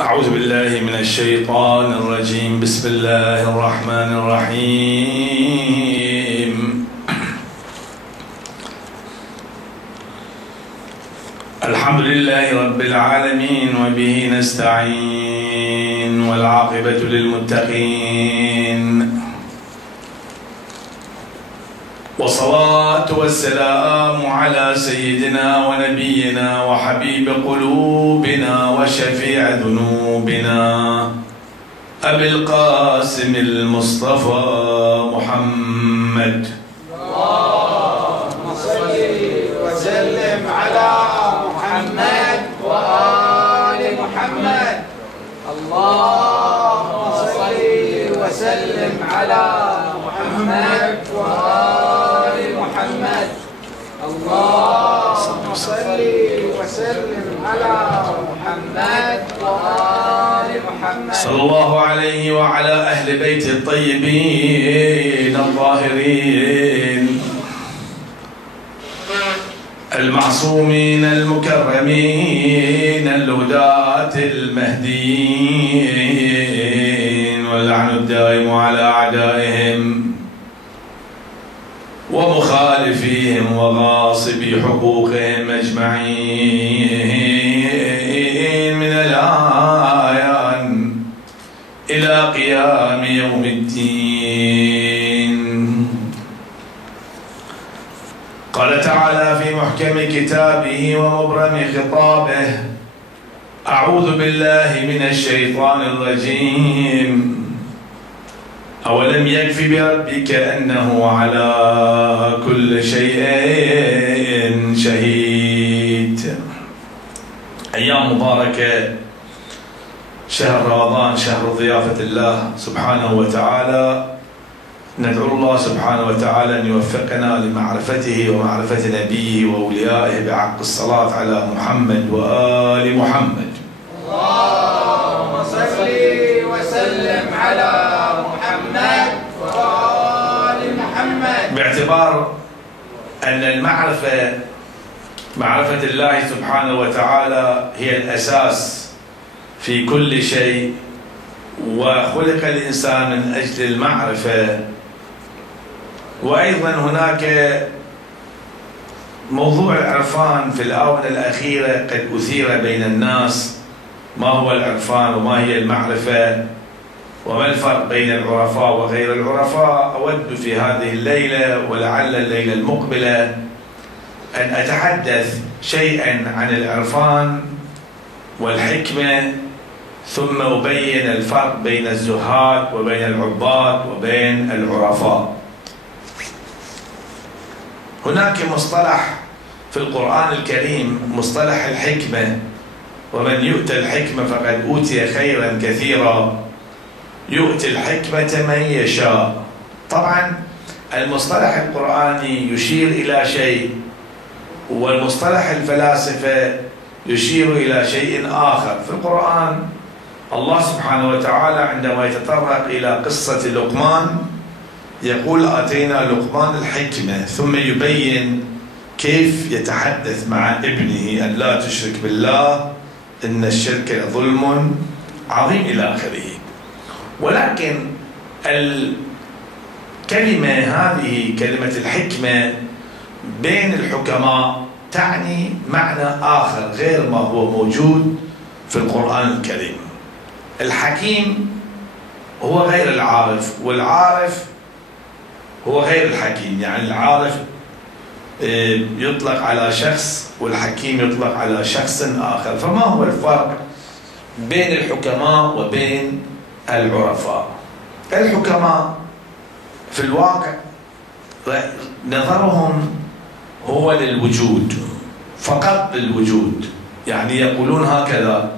أعوذ بالله من الشيطان الرجيم. بسم الله الرحمن الرحيم. الحمد لله رب العالمين وبه نستعين والعاقبة للمتقين، والصلاة والسلام على سيدنا ونبينا وحبيب قلوبنا وشفيع ذنوبنا أبي القاسم المصطفى محمد. اللهم صل وسلم على محمد وآل محمد. اللهم صل وسلم على محمد وآل محمد. اللهم صل وسلم على محمد وآل محمد. صلى الله عليه وعلى أهل بيت الطيبين الطاهرين المعصومين المكرمين الهداة المهديين، واللعن الدائم على أعدائهم ومخالفيهم وغاصبي حقوقهم أجمعين من الآن إلى قيام يوم الدين. قال تعالى في محكم كتابه ومبرم خطابه: أعوذ بالله من الشيطان الرجيم. أولم يكف بربك أنه على كل شيء شهيد. أيام مباركة، شهر رمضان، شهر ضيافة الله سبحانه وتعالى. ندعو الله سبحانه وتعالى أن يوفقنا لمعرفته ومعرفة نبيه وأوليائه بحق الصلاة على محمد وآل محمد. اللهم صل وسلم على محمد وآل محمد. باعتبار أن معرفة الله سبحانه وتعالى هي الأساس في كل شيء، وخلق الإنسان من أجل المعرفة. وأيضا هناك موضوع العرفان في الآونة الأخيرة قد أثير بين الناس. ما هو العرفان وما هي المعرفة وما الفرق بين العرفاء وغير العرفاء؟ أود في هذه الليلة ولعل الليلة المقبلة أن أتحدث شيئا عن العرفان والحكمة، ثم أبين الفرق بين الزهاد وبين العباد وبين العرفاء. هناك مصطلح في القرآن الكريم، مصطلح الحكمة: ومن يؤتى الحكمة فقد أوتي خيرا كثيرا. يؤتي الحكمة من يشاء. طبعا المصطلح القرآني يشير إلى شيء، والمصطلح الفلاسفة يشير إلى شيء آخر. في القرآن الله سبحانه وتعالى عندما يتطرق إلى قصة لقمان يقول: آتينا لقمان الحكمة، ثم يبين كيف يتحدث مع ابنه أن لا تشرك بالله إن الشرك ظلم عظيم إلى آخره. ولكن الكلمة هذه، كلمة الحكمة، بين الحكماء تعني معنى آخر غير ما هو موجود في القرآن الكريم. الحكيم هو غير العارف، والعارف هو غير الحكيم. يعني العارف يطلق على شخص والحكيم يطلق على شخص آخر. فما هو الفرق بين الحكماء وبين العرفاء؟ الحكماء في الواقع نظرهم هو للوجود، فقط للوجود. يعني يقولون هكذا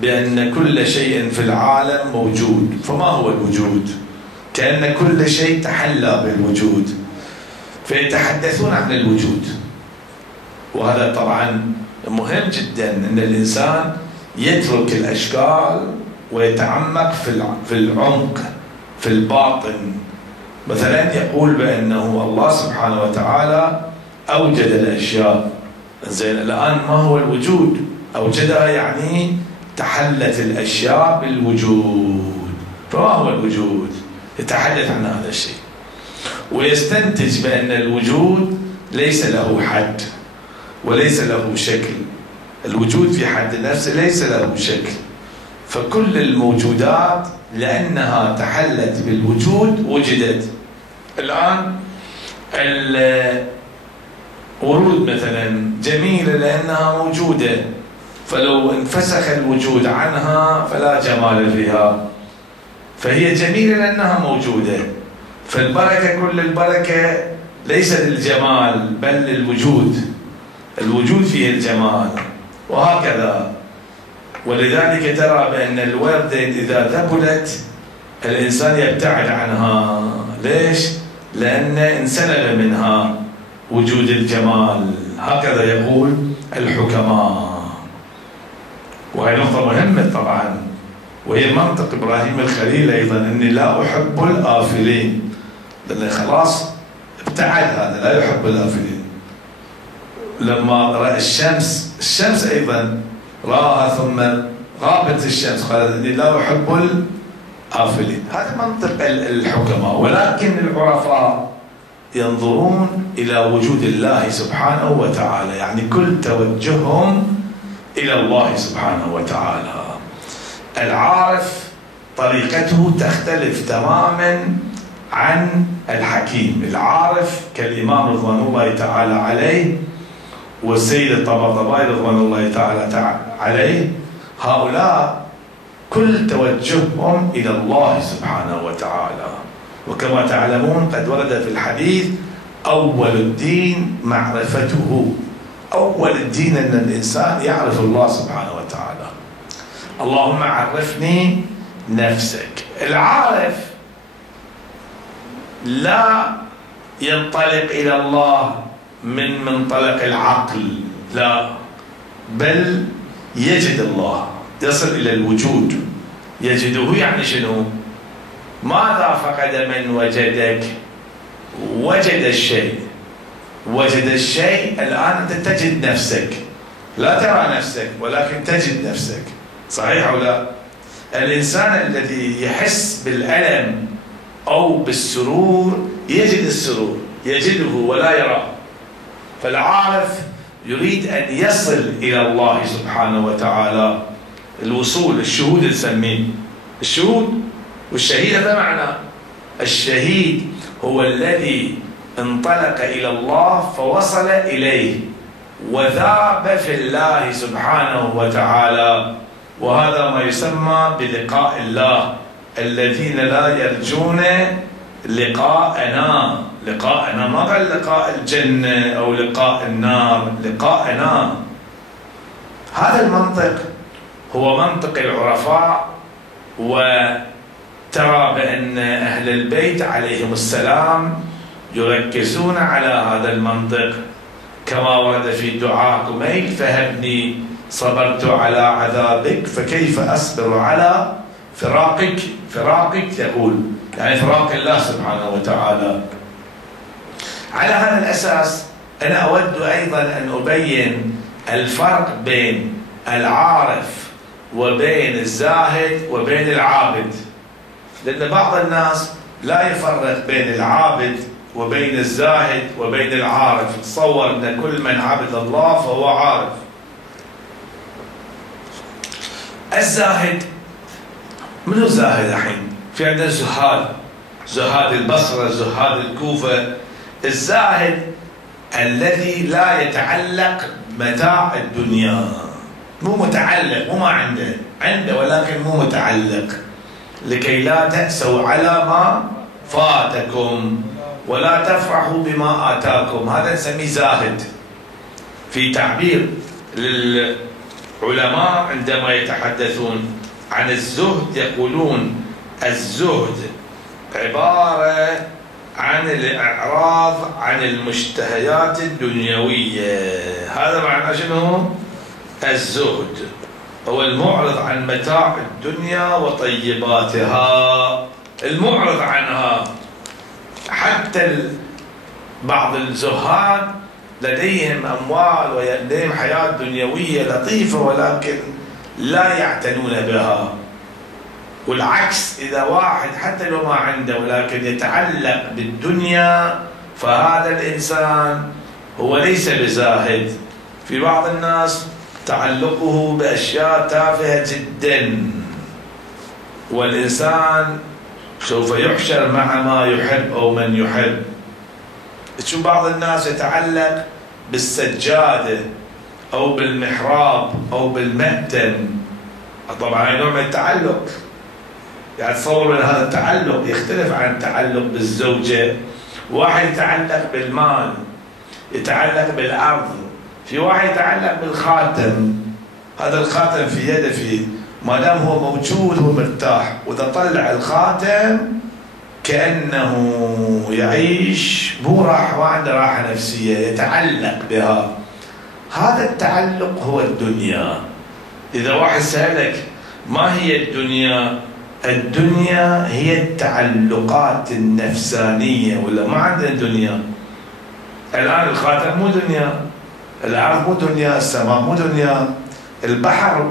بأن كل شيء في العالم موجود. فما هو الوجود؟ كأن كل شيء تحلى بالوجود، فيتحدثون عن الوجود. وهذا طبعا مهم جدا أن الإنسان يترك الأشكال ويتعمق في العمق، في الباطن. مثلا يقول بأنه الله سبحانه وتعالى أوجد الأشياء. زين، الآن ما هو الوجود؟ أوجدها يعني تحلت الأشياء بالوجود. فما هو الوجود؟ يتحدث عن هذا الشيء ويستنتج بأن الوجود ليس له حد وليس له شكل. الوجود في حد نفسه ليس له شكل، فكل الموجودات لأنها تحلت بالوجود وجدت. الآن الورود مثلا جميلة لأنها موجودة، فلو انفسخ الوجود عنها فلا جمال فيها، فهي جميلة لأنها موجودة. فالبركة كل البركة ليس للجمال بل للوجود، الوجود فيه الجمال، وهكذا. ولذلك ترى بأن الوردة إذا ذبلت الإنسان يبتعد عنها. ليش؟ لأن انسلب منها وجود الجمال. هكذا يقول الحكماء، وهي نقطة مهمة طبعا، وهي منطق إبراهيم الخليل أيضا، أني لا أحب الآفلين، لأن خلاص ابتعد، هذا لا يحب الآفلين. لما رأى الشمس أيضا رآها ثم غابت الشمس، قال أني لا أحب الآفلين. هذا منطق الحكماء. ولكن العرفاء ينظرون إلى وجود الله سبحانه وتعالى، يعني كل توجههم إلى الله سبحانه وتعالى. العارف طريقته تختلف تماما عن الحكيم. العارف كالإمام رضوان الله تعالى عليه والسيد الطباطبائي رضوان الله تعالى عليه، هؤلاء كل توجههم إلى الله سبحانه وتعالى. وكما تعلمون قد ورد في الحديث أول الدين معرفته. أول الدين أن الإنسان يعرف الله سبحانه وتعالى. اللهم عرفني نفسك. العارف لا ينطلق إلى الله من منطلق العقل، لا، بل يجد الله، يصل إلى الوجود، يجده. يعني شنو؟ ماذا فقد من وجدك؟ وجد الشيء، وجد الشيء. الآن أنت تجد نفسك، لا ترى نفسك ولكن تجد نفسك. صحيح أو لا؟ الإنسان الذي يحس بالألم أو بالسرور يجد السرور، يجده ولا يراه. فالعارف يريد أن يصل إلى الله سبحانه وتعالى. الوصول، الشهود نسميه الشهود، والشهيد هذا معنى. الشهيد هو الذي انطلق إلى الله فوصل إليه وذاب في الله سبحانه وتعالى، وهذا ما يسمى بلقاء الله. الذين لا يرجون لقاءنا، لقاءنا ما قال لقاء الجنة أو لقاء النار، لقاءنا. هذا المنطق هو منطق العرفاء. وترى بأن أهل البيت عليهم السلام يركزون على هذا المنطق، كما ورد في دعاء كميل: فهبني صبرت على عذابك فكيف أصبر على فراقك. فراقك يقول يعني فراق الله سبحانه وتعالى. على هذا الأساس أنا أود أيضا أن أبين الفرق بين العارف وبين الزاهد وبين العابد، لأن بعض الناس لا يفرق بين العابد وبين الزاهد وبين العارف، تصور أن كل من عبد الله فهو عارف. الزاهد، منو زاهد الحين؟ في عندنا زهاد، زهاد البصرة، زهاد الكوفة. الزاهد الذي لا يتعلق بمتاع الدنيا، مو متعلق، مو ما عنده ولكن مو متعلق. لكي لا تأسوا على ما فاتكم ولا تفرحوا بما آتاكم، هذا نسميه زاهد. في تعبير للعلماء عندما يتحدثون عن الزهد يقولون الزهد عبارة عن الإعراض عن المشتهيات الدنيوية. هذا معنى شنو؟ الزهد هو المعرض عن متاع الدنيا وطيباتها، المعرض عنها. حتى بعض الزهاد لديهم أموال ولديهم حياة دنيوية لطيفة، ولكن لا يعتنون بها. والعكس، إذا واحد حتى لو ما عنده ولكن يتعلق بالدنيا فهذا الإنسان هو ليس بزاهد. في بعض الناس تعلقه بأشياء تافهة جدا، والإنسان سوف يحشر مع ما يحب أو من يحب. تشوف بعض الناس يتعلق بالسجادة أو بالمحراب أو بالمأتم، طبعا نوع من التعلق، يعني تصور من هذا التعلق يختلف عن التعلق بالزوجة. واحد يتعلق بالمال، يتعلق بالأرض، في واحد يتعلق بالخاتم، هذا الخاتم في يده، في ما دام هو موجود هو مرتاح، وإذا طلع الخاتم كأنه يعيش مو راحة، ما عنده راحة نفسية، يتعلق بها. هذا التعلق هو الدنيا. إذا واحد سألك ما هي الدنيا؟ الدنيا هي التعلقات النفسانية، ولا ما عندنا دنيا؟ الآن الخاتم مو دنيا، الأرض مو دنيا، السماء مو دنيا، البحر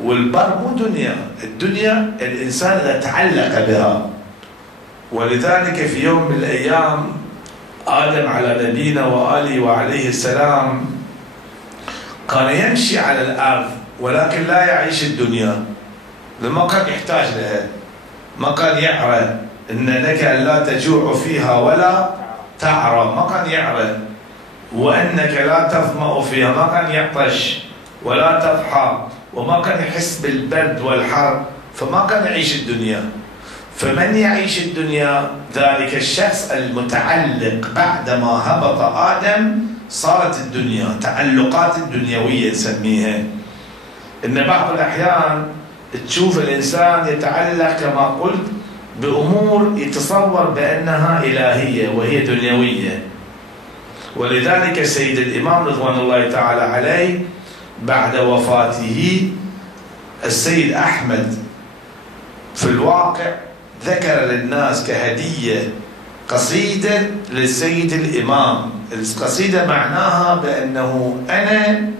والبر مو دنيا. الدنيا الإنسان إذا تعلق بها. ولذلك في يوم من الأيام آدم على نبينا وآله وعليه السلام كان يمشي على الأرض ولكن لا يعيش الدنيا، لما كان يحتاج لها، ما كان يعرى إن لك أن لا تجوع فيها ولا تعرى، ما كان يعرى، وأنك لا تظمأ فيها، ما كان يعطش ولا تضحى، وما كان يحس بالبرد والحر، فما كان يعيش الدنيا. فمن يعيش الدنيا؟ ذلك الشخص المتعلق. بعدما هبط آدم صارت الدنيا تعلقات الدنيوية نسميها. إن بعض الأحيان تشوف الإنسان يتعلق كما قلت بأمور يتصور بأنها إلهية وهي دنيوية. ولذلك سيد الإمام رضوان الله تعالى عليه بعد وفاته السيد أحمد في الواقع ذكر للناس كهدية قصيدة للسيد الإمام. القصيدة معناها بأنه أنا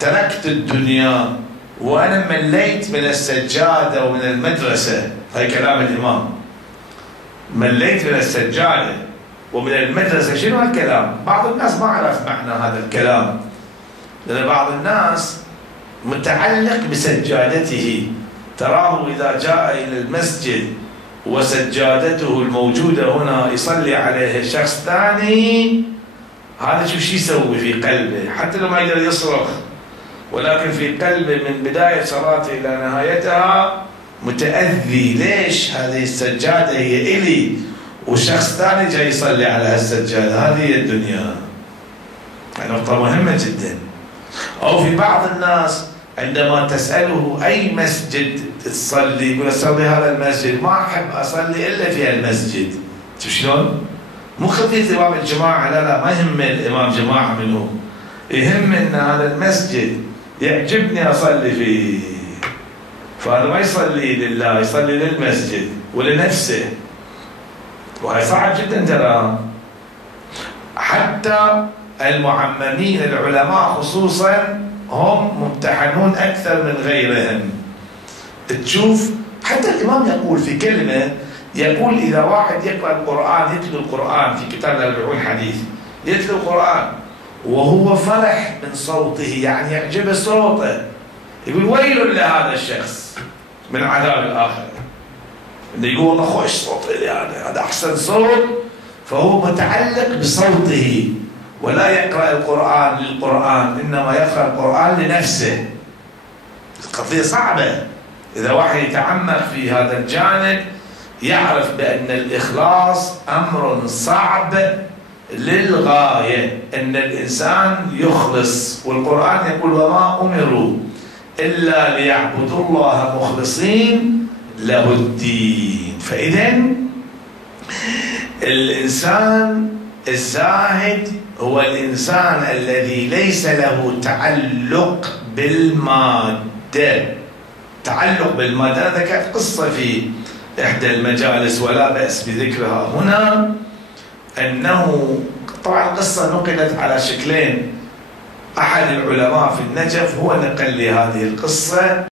تركت الدنيا وأنا مليت من السجادة ومن المدرسة. هاي كلام الإمام، مليت من السجادة ومن المدرسة. شنو هالكلام؟ بعض الناس ما عرف معنى هذا الكلام، لأن بعض الناس متعلق بسجادته، تراه إذا جاء إلى المسجد وسجادته الموجودة هنا يصلي عليه شخص ثاني، هذا شو يسوي في قلبه؟ حتى لو ما يقدر يصرخ، ولكن في قلبه من بداية صلاته إلى نهايتها متأذي. ليش؟ هذه السجادة هي إلي وشخص ثاني جاي يصلي على هالسجادة. هذه هي الدنيا. نقطة مهمة جدا. أو في بعض الناس عندما تسأله أي مسجد تصلي؟ يقول أصلي هذا المسجد، ما أحب أصلي إلا في المسجد. شوف شلون؟ مو قضية إمام الجماعة، لا ما يهم الإمام جماعة منه، يهم أن هذا المسجد يعجبني أصلي فيه. فهذا ما يصلي لله، يصلي للمسجد ولنفسه، وهي صعب جدا ترى. حتى المعممين العلماء خصوصا هم ممتحنون أكثر من غيرهم. تشوف حتى الإمام يقول في كلمة، يقول إذا واحد يقرأ القرآن، يتلو القرآن في كتاب العنوان حديث، يتلو القرآن وهو فرح من صوته، يعني يعجبه صوته، يقول ويل لهذا الشخص من عذاب الآخرة. يقول والله خوش صوته، يعني هذا أحسن صوت، فهو متعلق بصوته ولا يقرأ القرآن للقرآن، إنما يقرأ القرآن لنفسه. قضية صعبة. إذا واحد يتعمق في هذا الجانب يعرف بأن الإخلاص أمر صعب للغاية، أن الإنسان يخلص. والقرآن يقول وما أمروا إلا ليعبدوا الله مخلصين له الدين. فإذا الإنسان الزاهد هو الإنسان الذي ليس له تعلق بالمادة. تعلق بالمادة، أنا ذكرت قصة في إحدى المجالس ولا بأس بذكرها هنا، أنه طبعا القصة نقلت على شكلين. أحد العلماء في النجف هو نقل لي هذه القصة